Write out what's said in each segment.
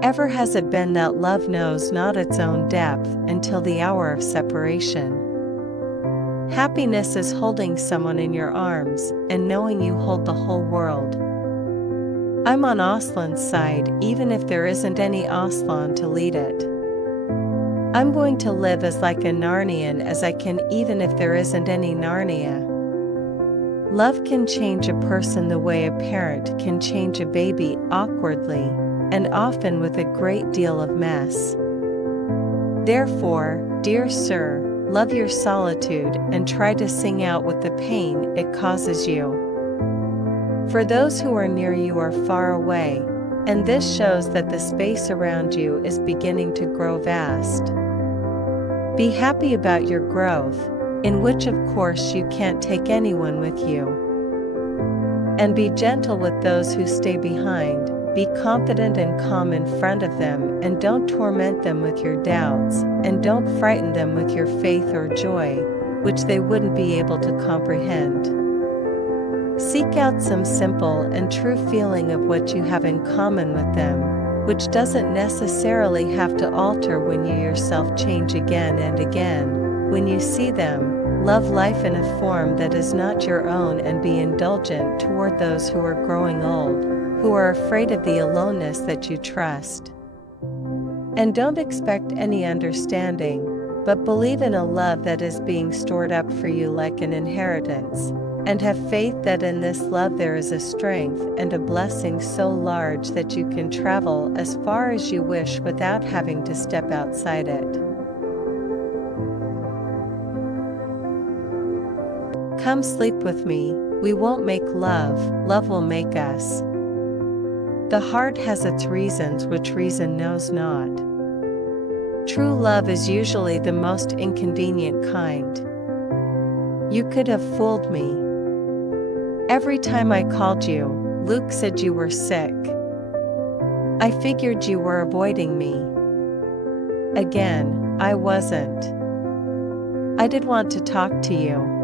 Ever has it been that love knows not its own depth until the hour of separation? Happiness is holding someone in your arms and knowing you hold the whole world. I'm on Aslan's side even if there isn't any Aslan to lead it. I'm going to live as like a Narnian as I can even if there isn't any Narnia. Love can change a person the way a parent can change a baby, awkwardly, and often with a great deal of mess. Therefore, dear sir, love your solitude and try to sing out with the pain it causes you. For those who are near you are far away, and this shows that the space around you is beginning to grow vast. Be happy about your growth, in which of course you can't take anyone with you. And be gentle with those who stay behind. Be confident and calm in front of them, and don't torment them with your doubts, and don't frighten them with your faith or joy, which they wouldn't be able to comprehend. Seek out some simple and true feeling of what you have in common with them, which doesn't necessarily have to alter when you yourself change again and again. When you see them, love life in a form that is not your own, and be indulgent toward those who are growing old, who are afraid of the aloneness that you trust. And don't expect any understanding, but believe in a love that is being stored up for you like an inheritance, and have faith that in this love there is a strength and a blessing so large that you can travel as far as you wish without having to step outside it. Come sleep with me, we won't make love, love will make us. The heart has its reasons which reason knows not. True love is usually the most inconvenient kind. You could have fooled me. Every time I called you, Luke said you were sick. I figured you were avoiding me. Again, I wasn't. I did want to talk to you.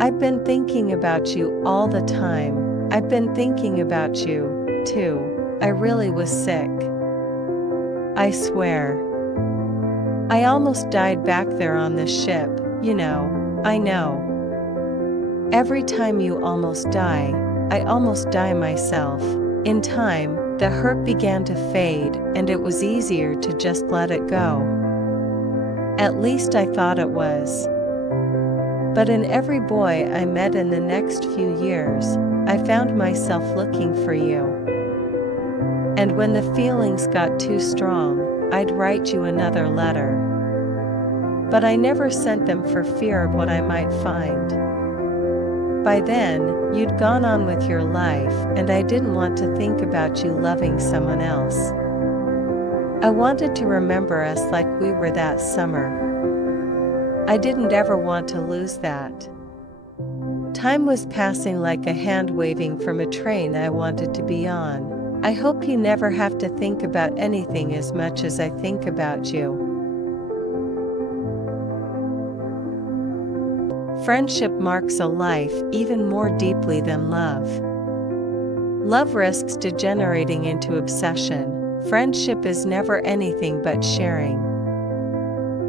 I've been thinking about you all the time. I've been thinking about you, too. I really was sick. I swear. I almost died back there on the ship, you know. I know. Every time you almost die, I almost die myself. In time, the hurt began to fade, and it was easier to just let it go. At least I thought it was. But in every boy I met in the next few years, I found myself looking for you. And when the feelings got too strong, I'd write you another letter. But I never sent them for fear of what I might find. By then, you'd gone on with your life, and I didn't want to think about you loving someone else. I wanted to remember us like we were that summer. I didn't ever want to lose that. Time was passing like a hand waving from a train I wanted to be on. I hope you never have to think about anything as much as I think about you. Friendship marks a life even more deeply than love. Love risks degenerating into obsession. Friendship is never anything but sharing.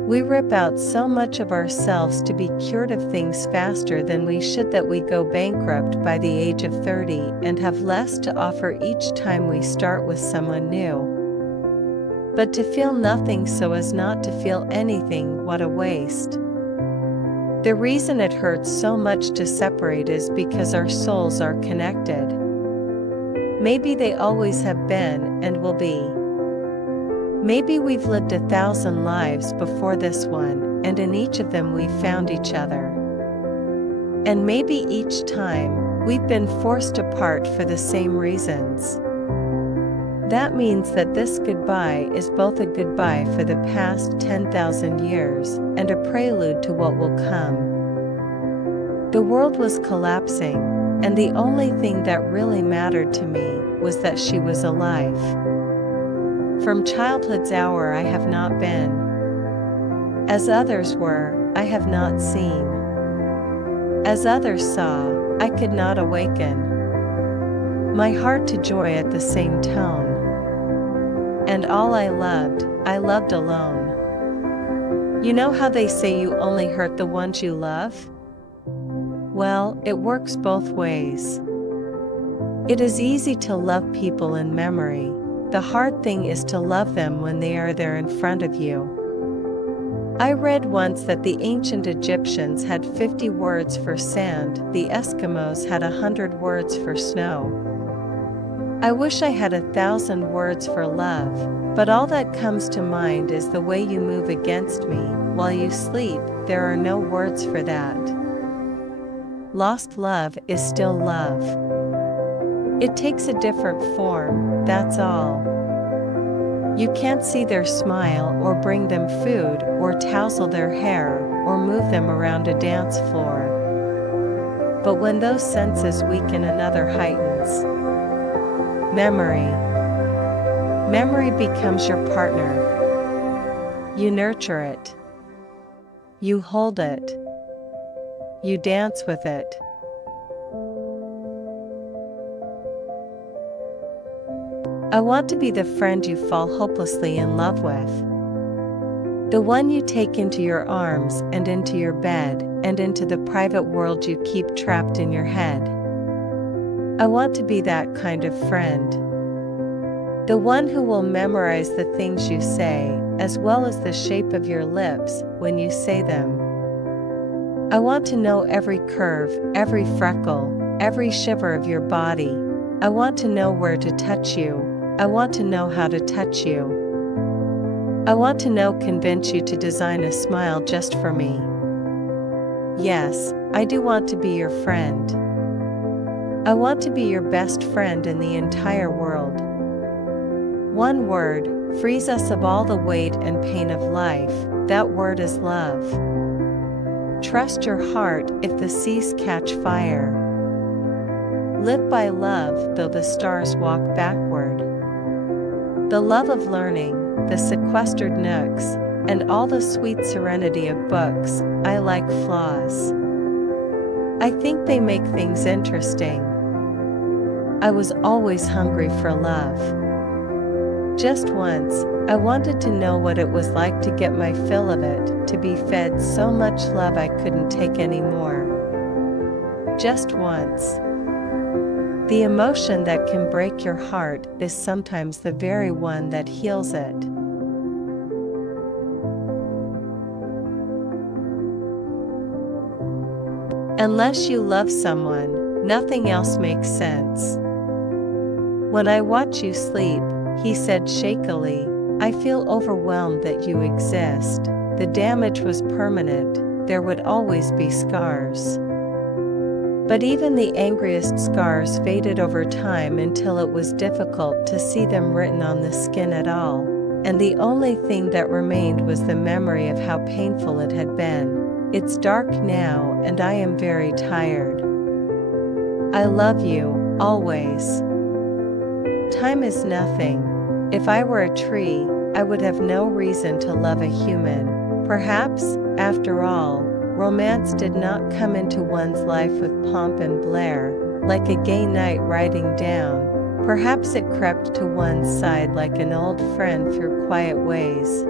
We rip out so much of ourselves to be cured of things faster than we should that we go bankrupt by the age of 30 and have less to offer each time we start with someone new. But to feel nothing so as not to feel anything, what a waste. The reason it hurts so much to separate is because our souls are connected. Maybe they always have been and will be. Maybe we've lived 1,000 lives before this one, and in each of them we've found each other. And maybe each time, we've been forced apart for the same reasons. That means that this goodbye is both a goodbye for the past 10,000 years and a prelude to what will come. The world was collapsing, and the only thing that really mattered to me was that she was alive. From childhood's hour I have not been. As others were, I have not seen. As others saw, I could not awaken my heart to joy at the same tone. and all I loved alone. You know how they say you only hurt the ones you love? Well, it works both ways. It is easy to love people in memory. The hard thing is to love them when they are there in front of you. I read once that the ancient Egyptians had 50 words for sand, the Eskimos had 100 words for snow. I wish I had 1,000 words for love, but all that comes to mind is the way you move against me. While you sleep, there are no words for that. Lost love is still love. It takes a different form, that's all. You can't see their smile or bring them food or tousle their hair or move them around a dance floor. But when those senses weaken, another heightens. Memory. Memory becomes your partner. You nurture it. You hold it. You dance with it. I want to be the friend you fall hopelessly in love with. The one you take into your arms and into your bed and into the private world you keep trapped in your head. I want to be that kind of friend. The one who will memorize the things you say, as well as the shape of your lips when you say them. I want to know every curve, every freckle, every shiver of your body. I want to know where to touch you. I want to know how to touch you. I want to convince you to design a smile just for me. Yes, I do want to be your friend. I want to be your best friend in the entire world. One word frees us of all the weight and pain of life. That word is love. Trust your heart if the seas catch fire. Live by love though the stars walk backward. The love of learning, the sequestered nooks, and all the sweet serenity of books. I like flaws. I think they make things interesting. I was always hungry for love. Just once, I wanted to know what it was like to get my fill of it, to be fed so much love I couldn't take any more. Just once. The emotion that can break your heart is sometimes the very one that heals it. Unless you love someone, nothing else makes sense. When I watch you sleep, he said shakily, I feel overwhelmed that you exist. The damage was permanent, there would always be scars. But even the angriest scars faded over time until it was difficult to see them written on the skin at all, and the only thing that remained was the memory of how painful it had been. It's dark now and I am very tired. I love you, always. Time is nothing. If I were a tree, I would have no reason to love a human. Perhaps, after all, romance did not come into one's life with pomp and blare, like a gay knight riding down. Perhaps it crept to one's side like an old friend through quiet ways.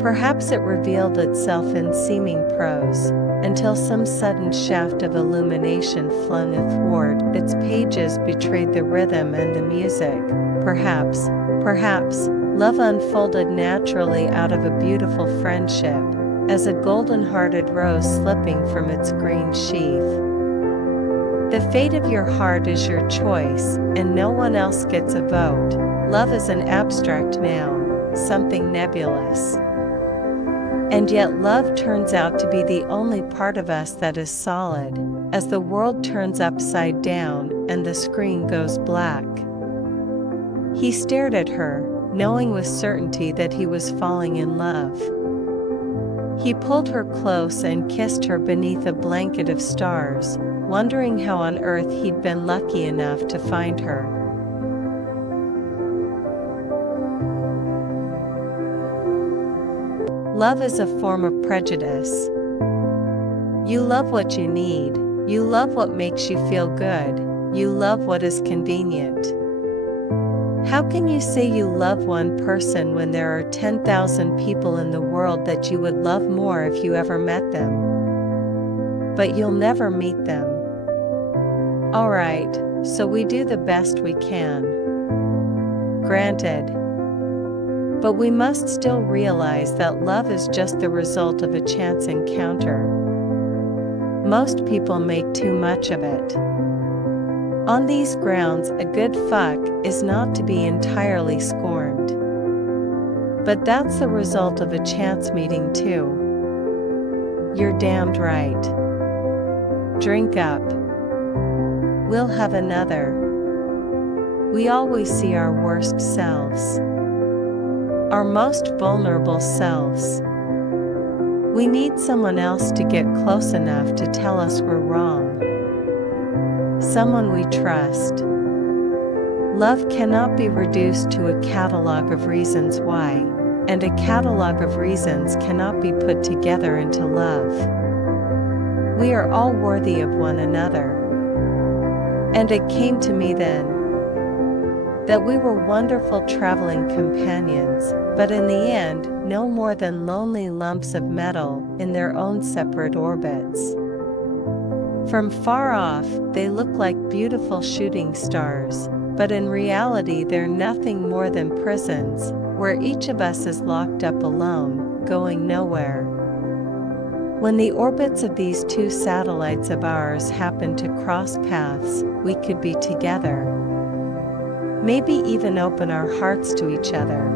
Perhaps it revealed itself in seeming prose, until some sudden shaft of illumination flung athwart its pages betrayed the rhythm and the music. Perhaps, love unfolded naturally out of a beautiful friendship, as a golden-hearted rose slipping from its green sheath. The fate of your heart is your choice, and no one else gets a vote. Love is an abstract noun, something nebulous. And yet love turns out to be the only part of us that is solid, as the world turns upside down and the screen goes black. He stared at her, knowing with certainty that he was falling in love. He pulled her close and kissed her beneath a blanket of stars, wondering how on earth he'd been lucky enough to find her. Love is a form of prejudice. You love what you need, you love what makes you feel good, you love what is convenient. How can you say you love one person when there are 10,000 people in the world that you would love more if you ever met them? But you'll never meet them. Alright, so we do the best we can. Granted. But we must still realize that love is just the result of a chance encounter. Most people make too much of it. On these grounds, a good fuck is not to be entirely scorned. But that's the result of a chance meeting too. You're damned right. Drink up. We'll have another. We always see our worst selves. Our most vulnerable selves. We need someone else to get close enough to tell us we're wrong. Someone we trust. Love cannot be reduced to a catalog of reasons why, and a catalog of reasons cannot be put together into love. We are all worthy of one another. And it came to me then that we were wonderful traveling companions, but in the end, no more than lonely lumps of metal in their own separate orbits. From far off, they look like beautiful shooting stars, but in reality they're nothing more than prisons, where each of us is locked up alone, going nowhere. When the orbits of these two satellites of ours happen to cross paths, we could be together. Maybe even open our hearts to each other.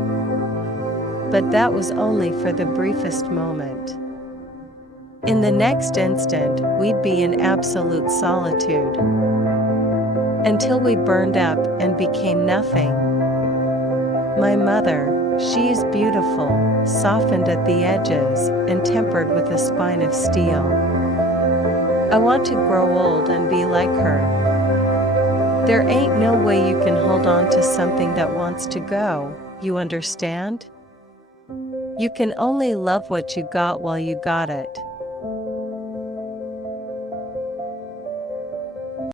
But that was only for the briefest moment. In the next instant, we'd be in absolute solitude. Until we burned up and became nothing. My mother, she is beautiful, softened at the edges, and tempered with a spine of steel. I want to grow old and be like her. There ain't no way you can hold on to something that wants to go, you understand? You can only love what you got while you got it.